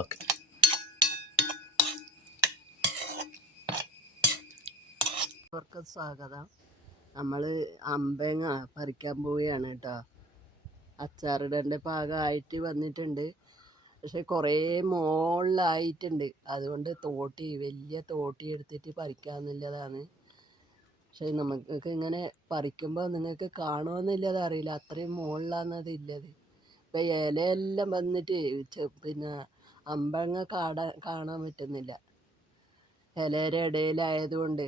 Okay. അവർക്ക് സ്വാഗതം. നമ്മൾ അമ്പങ്ങ പറിക്കാൻ പോവുകയാണ് കേട്ടോ. അച്ചാറിടേണ്ട പാകമായിട്ട് വന്നിട്ടുണ്ട്. പക്ഷെ കുറേ മുകളിലായിട്ടുണ്ട്. അതുകൊണ്ട് വലിയ തോട്ടി എടുത്തിട്ട് പറിക്കാമെന്നുള്ളതാണ്. പക്ഷെ നമുക്ക് ഇങ്ങനെ പറിക്കുമ്പോൾ നിങ്ങൾക്ക് കാണുമെന്നില്ലത് അറിയില്ല. അത്രയും മുകളിലാണെന്നത് ഇല്ലത്. ഇപ്പം ഇലയെല്ലാം വന്നിട്ട് പിന്നെ അമ്പഴങ്ങ കാണാൻ പറ്റുന്നില്ല. ഇലയുടെ ഇടയിലായതുകൊണ്ട്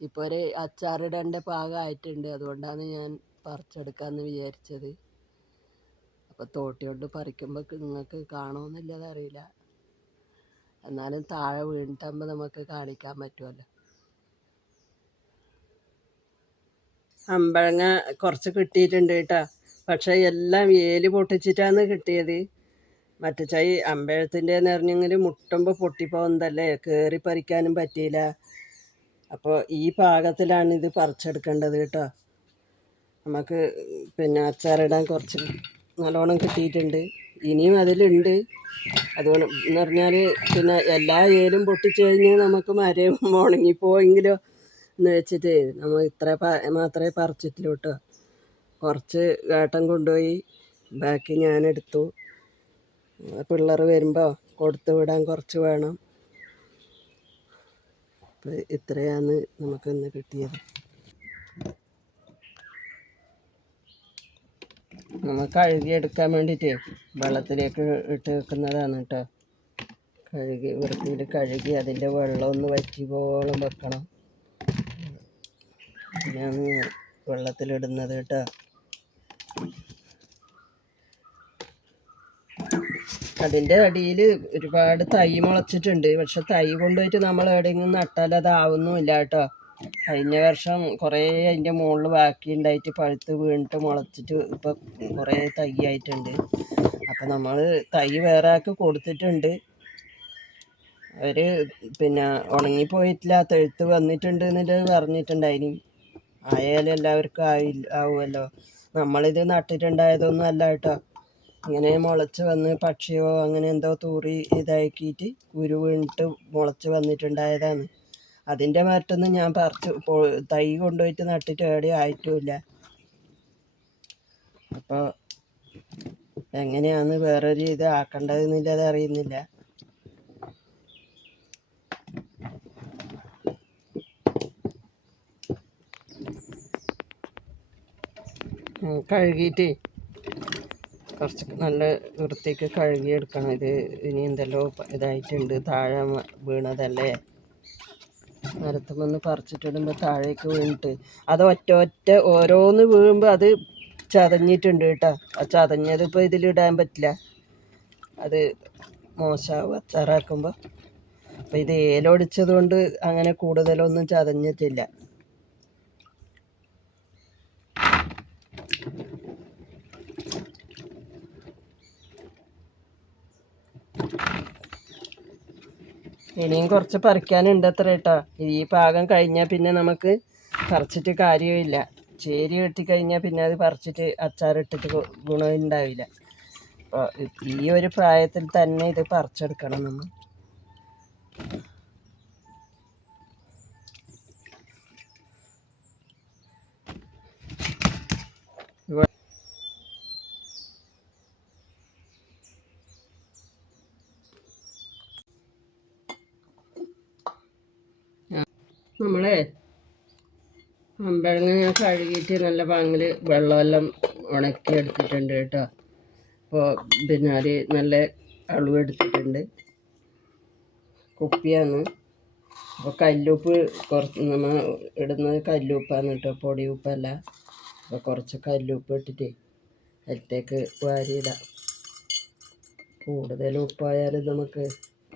ഇപ്പോൾ ഒരു അച്ചാറിടേണ്ട പാകമായിട്ടുണ്ട്. അതുകൊണ്ടാണ് ഞാൻ പറിച്ചെടുക്കാമെന്ന് വിചാരിച്ചത്. അപ്പോൾ തോട്ടി കൊണ്ട് പറിക്കുമ്പോൾ നിങ്ങൾക്ക് കാണുമെന്നില്ലത് അറിയില്ല. എന്നാലും താഴെ വീണിട്ടാകുമ്പോൾ നമുക്ക് കാണിക്കാൻ പറ്റുമല്ലോ. അമ്പഴങ്ങ കുറച്ച് കിട്ടിയിട്ടുണ്ട് കേട്ടോ. പക്ഷേ എല്ലാം വേല് പൊട്ടിച്ചിട്ടാണ് കിട്ടിയത്. മറ്റേ ചൈ അമ്പഴത്തിൻ്റെ നിറഞ്ഞെങ്കിൽ മുട്ടുമ്പോൾ പൊട്ടിപ്പോകുന്നതല്ലേ, കയറി പറിക്കാനും പറ്റിയില്ല. അപ്പോൾ ഈ പാകത്തിലാണ് ഇത് പറിച്ചെടുക്കേണ്ടത് കേട്ടോ. നമുക്ക് പിന്നെ അച്ചാറിടാൻ കുറച്ച് നല്ലോണം കിട്ടിയിട്ടുണ്ട്. ഇനിയും അതിലുണ്ട്. അതുകൊണ്ട് എന്ന് പറഞ്ഞാൽ പിന്നെ എല്ലാ ഏലും പൊട്ടിച്ചു കഴിഞ്ഞാൽ നമുക്ക് മരം ഉണങ്ങിപ്പോയെങ്കിലോ എന്ന് വെച്ചിട്ട് നമ്മൾ ഇത്ര മാത്രമേ പറിച്ചിട്ടുള്ളൂ കേട്ടോ. കുറച്ച് ഏട്ടൻ കൊണ്ടുപോയി, ബാക്കി ഞാനെടുത്തു. പിള്ളേർ വരുമ്പോൾ കൊടുത്തു വിടാൻ കുറച്ച് വേണം. അപ്പോൾ ഇത്രയാണ് നമുക്കിന്ന് കിട്ടിയത്. നമ്മൾ കഴുകിയെടുക്കാൻ വേണ്ടിയിട്ട് വെള്ളത്തിലേക്ക് ഇട്ട് വെക്കുന്നതാണ് കേട്ടോ. വൃത്തിയിൽ കഴുകി അതിൻ്റെ വെള്ളം ഒന്ന് വറ്റിപ്പോളം വെക്കണം. അങ്ങനെയാണ് വെള്ളത്തിലിടുന്നത് കേട്ടോ. അതിൻ്റെ അടിയിൽ ഒരുപാട് തൈ മുളച്ചിട്ടുണ്ട്. പക്ഷെ തൈ കൊണ്ടുപോയിട്ട് നമ്മൾ എവിടെയെങ്കിലും നട്ടാൽ അതാവുന്നുമില്ല കേട്ടോ. കഴിഞ്ഞ വർഷം കുറേ അതിൻ്റെ മുകളിൽ ബാക്കി ഉണ്ടായിട്ട് പഴുത്ത് വീണിട്ട് മുളച്ചിട്ട് ഇപ്പം കുറേ തൈ ആയിട്ടുണ്ട്. അപ്പം നമ്മൾ തൈ വേറെ ആൾക്ക് കൊടുത്തിട്ടുണ്ട്. അവർ പിന്നെ ഉണങ്ങിപ്പോയിട്ടില്ല, തെഴുത്ത് വന്നിട്ടുണ്ട് എന്നിട്ട് പറഞ്ഞിട്ടുണ്ടായിനി. ആയാലും എല്ലാവർക്കും ആവുമല്ലോ. നമ്മളിത് നട്ടിട്ടുണ്ടായതൊന്നും അല്ല കേട്ടോ. ഇങ്ങനെ മുളച്ച് വന്ന് പക്ഷിയോ അങ്ങനെ എന്തോ തൂറി ഇതാക്കിയിട്ട് കുരു വീണിട്ട് മുളച്ച് വന്നിട്ടുണ്ടായതാണ്. അതിൻ്റെ മറ്റൊന്നും ഞാൻ തൈ കൊണ്ടുപോയിട്ട് നട്ടിട്ട് എവിടെയും ആയിട്ടുമില്ല. അപ്പോൾ എങ്ങനെയാണ് വേറൊരു ഇത് ആക്കേണ്ടതെന്നില്ലത് അറിയുന്നില്ല. കഴുകിയിട്ട് കുറച്ച് നല്ല വൃത്തിക്ക് കഴുകിയെടുക്കണം. ഇത് ഇനി എന്തെല്ലോ ഇതായിട്ടുണ്ട്, താഴെ വീണതല്ലേ. മരത്തുമെന്ന് പറിച്ചിട്ടിടുമ്പോൾ താഴേക്ക് വീണിട്ട് അത് ഒറ്റ ഓരോന്ന് വീഴുമ്പോൾ അത് ചതഞ്ഞിട്ടുണ്ട് കേട്ടോ. ആ ചതഞ്ഞത് ഇപ്പോൾ ഇതിലിടാൻ പറ്റില്ല, അത് മോശമാവും അച്ചാറാക്കുമ്പോൾ. അപ്പോൾ ഇത് ഏലൊടിച്ചത് കൊണ്ട് അങ്ങനെ കൂടുതലൊന്നും ചതഞ്ഞിട്ടില്ല. ഇനിയും കുറച്ച് പറിക്കാനുണ്ട് അത്ര കേട്ടോ. ഈ പാകം കഴിഞ്ഞാൽ പിന്നെ നമുക്ക് പറിച്ചിട്ട് കാര്യമില്ല. ചേരി കെട്ടിക്കഴിഞ്ഞാൽ പിന്നെ അത് പറിച്ചിട്ട് അച്ചാറിട്ടിട്ട് ഗുണമുണ്ടാവില്ല. അപ്പോൾ ഈ ഒരു പ്രായത്തിൽ തന്നെ ഇത് പറിച്ചെടുക്കണം നമ്മൾ. നമ്മളെ അമ്പഴങ്ങ കഴുകിയിട്ട് നല്ല പാങ്ങിൽ വെള്ളമെല്ലാം ഉണക്കി എടുത്തിട്ടുണ്ട് കേട്ടോ. അപ്പോൾ പിന്നെ അത് നല്ല അളവെടുത്തിട്ടുണ്ട്. കുപ്പിയാണ്. അപ്പോൾ കല്ലുപ്പ് കുറച്ച് നമ്മൾ ഇടുന്നത് കല്ലുപ്പാണ് കേട്ടോ, പൊടി ഉപ്പല്ല. അപ്പോൾ കുറച്ച് കല്ലുപ്പ് ഇട്ടിട്ട് അതിലേക്ക് വാരിയിടാം. കൂടുതൽ ഉപ്പായാലും നമുക്ക്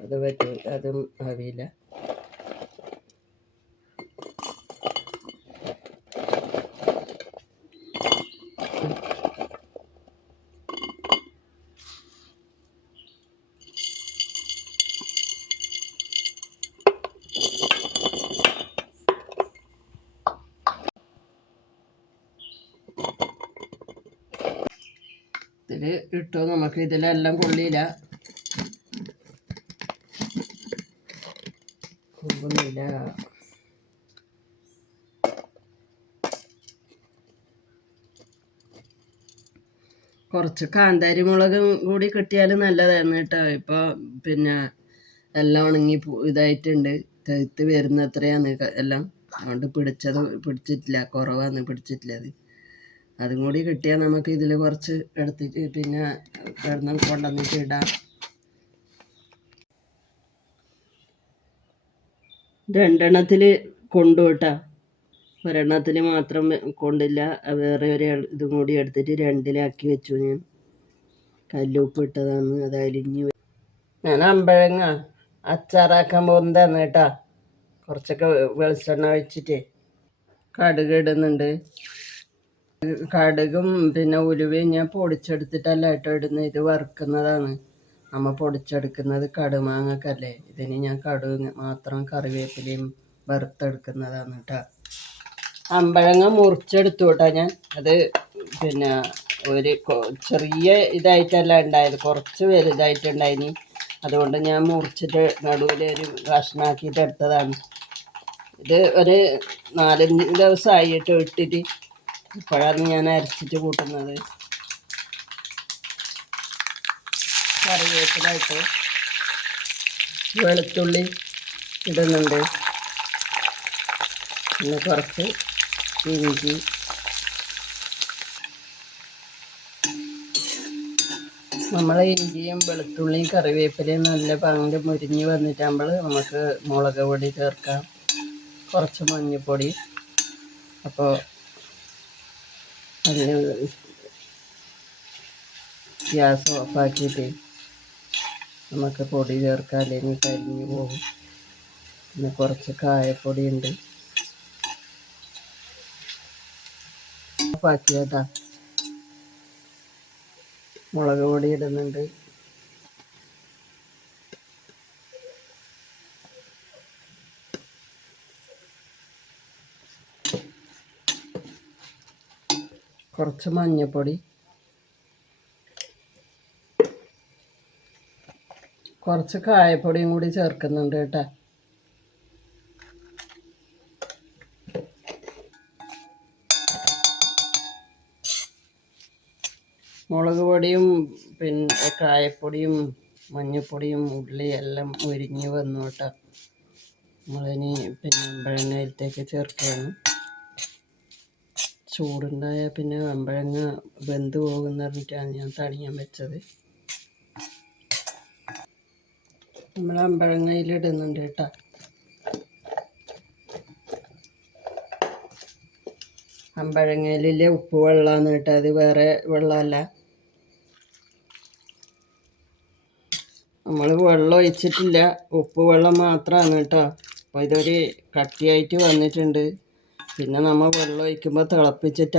അത് പറ്റും, അതും ആവില്ല. ഇതിൽ ഇട്ടോ നമുക്ക് ഇതിലെല്ലാം കൊള്ളിയില്ല. ആകുന്നില്ല. കുറച്ച് കാന്താരി മുളകും കൂടി കിട്ടിയാൽ നല്ലതായിരുന്നു കേട്ടോ. ഇപ്പോൾ പിന്നെ എല്ലാം ഉണങ്ങി ഇതായിട്ടുണ്ട്, തെഴുത്ത് വരുന്ന അത്രയാണ് എല്ലാം. അതുകൊണ്ട് പിടിച്ചിട്ടില്ല, കുറവാണ് പിടിച്ചിട്ടില്ല. അതും കൂടി കിട്ടിയാൽ നമുക്ക് ഇതിൽ കുറച്ച് എടുത്തിട്ട് പിന്നെ കൊണ്ടുവന്നിട്ട് ഇടാം. രണ്ടെണ്ണത്തിൽ കൊണ്ടുപോട്ടാ, ഒരെണ്ണത്തിൽ മാത്രം കൊണ്ടില്ല. വേറെ ഒരു ഇതും കൂടി എടുത്തിട്ട് രണ്ടിലാക്കി വെച്ചു. ഞാൻ കല്ലുപ്പ് ഇട്ടതാണ്, അത് അലിഞ്ഞു. ഞാൻ അമ്പഴങ്ങ അച്ചാറാക്കാൻ പോകുന്നതാണ് കേട്ടാ. കുറച്ചൊക്കെ വെളിച്ചെണ്ണ ഒഴിച്ചിട്ട് കടുക് ഇടുന്നുണ്ട്. കടുകും പിന്നെ ഉലുവയും ഞാൻ പൊടിച്ചെടുത്തിട്ടല്ല കേട്ടോ ഇടുന്നത്, ഇത് വറുക്കുന്നതാണ്. നമ്മൾ പൊടിച്ചെടുക്കുന്നത് കടുമാങ്ങക്കല്ലേ, ഇതിന് ഞാൻ കടുക് മാത്രം കറിവേപ്പിലയും വറുത്തെടുക്കുന്നതാണ് കേട്ടോ. അമ്പഴങ്ങ മുറിച്ചെടുത്തു കേട്ടോ ഞാൻ. അത് പിന്നെ ഒരു ചെറിയ ഇതായിട്ടല്ല ഉണ്ടായത്, കുറച്ച് വലുതായിട്ടുണ്ടായിനി. അതുകൊണ്ട് ഞാൻ മുറിച്ചിട്ട് നടുവിൽ ഒരു കഷ്ണാക്കിയിട്ട് എടുത്തതാണ്. ഇത് ഒരു 4-5 ദിവസമായിട്ട് ഇട്ടിട്ട് ഇപ്പോഴാണ് ഞാൻ അരച്ചിട്ട് കൂട്ടുന്നത്. കറിവേപ്പിലായിട്ട് വെളുത്തുള്ളി ഇടുന്നുണ്ട്, പിന്നെ കുറച്ച് ഇഞ്ചി. നമ്മൾ ഇഞ്ചിയും വെളുത്തുള്ളിയും കറിവേപ്പിലയും നല്ല പങ്ക് മുരിഞ്ഞ് വന്നിട്ടാകുമ്പോൾ നമുക്ക് മുളക് പൊടി ചേർക്കാം, കുറച്ച് മഞ്ഞൾപ്പൊടി. അപ്പോൾ അതിന് ഗ്യാസ് ഓഫാക്കിയിട്ട് നമുക്ക് പൊടി ചേർക്കാം, അല്ലെങ്കിൽ കരിഞ്ഞു പോകും. പിന്നെ കുറച്ച് കായപ്പൊടി ഉണ്ട്, ഓഫാക്കിയതാ. മുളക് പൊടി ഇടുന്നുണ്ട്. കുറച്ച് മഞ്ഞൾപ്പൊടി, കുറച്ച് കായപ്പൊടിയും കൂടി ചേർക്കുന്നുണ്ട് കേട്ടോ. മുളക് പൊടിയും പിന്നെ കായപ്പൊടിയും മഞ്ഞൾപ്പൊടിയും ഉള്ളി എല്ലാം മുരിഞ്ഞ് വന്നു കേട്ടോ. നമ്മളിനി പിന്നെ അമ്പഴങ്ങയിലത്തേക്ക് ചേർക്കുകയാണ്. ചൂടുണ്ടായാൽ പിന്നെ അമ്പഴങ്ങ വെന്ത് പോകുന്ന പറഞ്ഞിട്ടാണ് ഞാൻ തണിയാൻ വെച്ചത്. നമ്മൾ അമ്പഴങ്ങയിലിടുന്നുണ്ട് കേട്ടോ. അമ്പഴങ്ങയിലെ ഉപ്പ് വെള്ളമാണ് കേട്ടോ, അത് വേറെ വെള്ളമല്ല. നമ്മൾ വെള്ളം ഒഴിച്ചിട്ടില്ല, ഉപ്പ് വെള്ളം മാത്രമാണ് കേട്ടോ. അപ്പോൾ ഇതൊരു കട്ടിയായിട്ട് വന്നിട്ടുണ്ട്. പിന്നെ നമ്മൾ വെള്ളം ഒഴിക്കുമ്പോൾ തിളപ്പിച്ചിട്ട്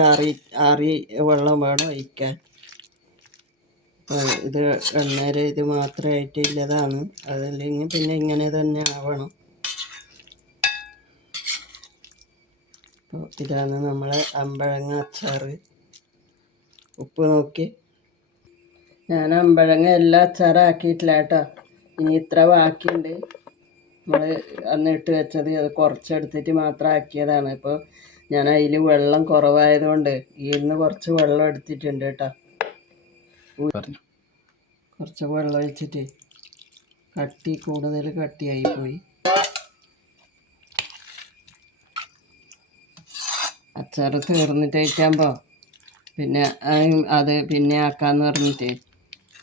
ആറി വെള്ളം വേണം ഒഴിക്കാൻ. ഇത് അന്നേരം ഇത് മാത്രമായിട്ടുള്ളതാണ്, അതല്ലെങ്കിൽ പിന്നെ ഇങ്ങനെ തന്നെ ആവണം. അപ്പോൾ ഇതാണ് നമ്മളെ അമ്പഴങ്ങ അച്ചാർ. ഉപ്പ് നോക്കി. ഞാൻ അമ്പഴങ്ങ എല്ലാ അച്ചാറാക്കിയിട്ടില്ല കേട്ടോ. ഇനി ഇത്ര ബാക്കിയുണ്ട്, നമ്മൾ അന്ന് ഇട്ട് വെച്ചത്. അത് കുറച്ചെടുത്തിട്ട് മാത്രം ആക്കിയതാണ്. ഇപ്പോൾ ഞാൻ അതിൽ വെള്ളം കുറവായതുകൊണ്ട് ഇതിൽ കുറച്ച് വെള്ളം എടുത്തിട്ടുണ്ട് കേട്ടോ. കുറച്ച് വെള്ളം ഒഴിച്ചിട്ട് കൂടുതൽ കട്ടിയായി പോയി. അച്ചാർ തീർന്നിട്ടാകുമ്പോൾ പിന്നെ അത് പിന്നെ ആക്കാമെന്ന് പറഞ്ഞിട്ട്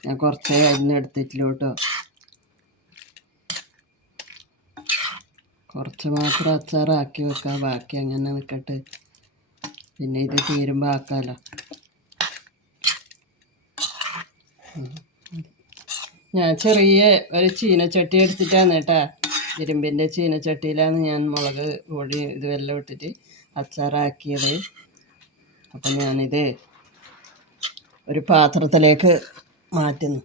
ഞാൻ കുറച്ച് അരിഞ്ഞെടുത്തിട്ടില്ല കേട്ടോ. കുറച്ച് മാത്രം അച്ചാറാക്കി വെക്കാം, ബാക്കി അങ്ങനെ നിൽക്കട്ടെ. പിന്നെ ഇത് തീരുമ്പോൾ ആക്കാമല്ലോ. ഞാൻ ചെറിയ ഒരു ചീനച്ചട്ടി എടുത്തിട്ടാണ് കേട്ടോ, ഇരുമ്പിൻ്റെ ചീനച്ചട്ടിയിലാണ് ഞാൻ മുളക് പൊടി ഇതുമെല്ലാം ഇട്ടിട്ട് അച്ചാറാക്കിയത്. അപ്പം ഞാനിത് ഒരു പാത്രത്തിലേക്ക് മാറ്റുന്നു.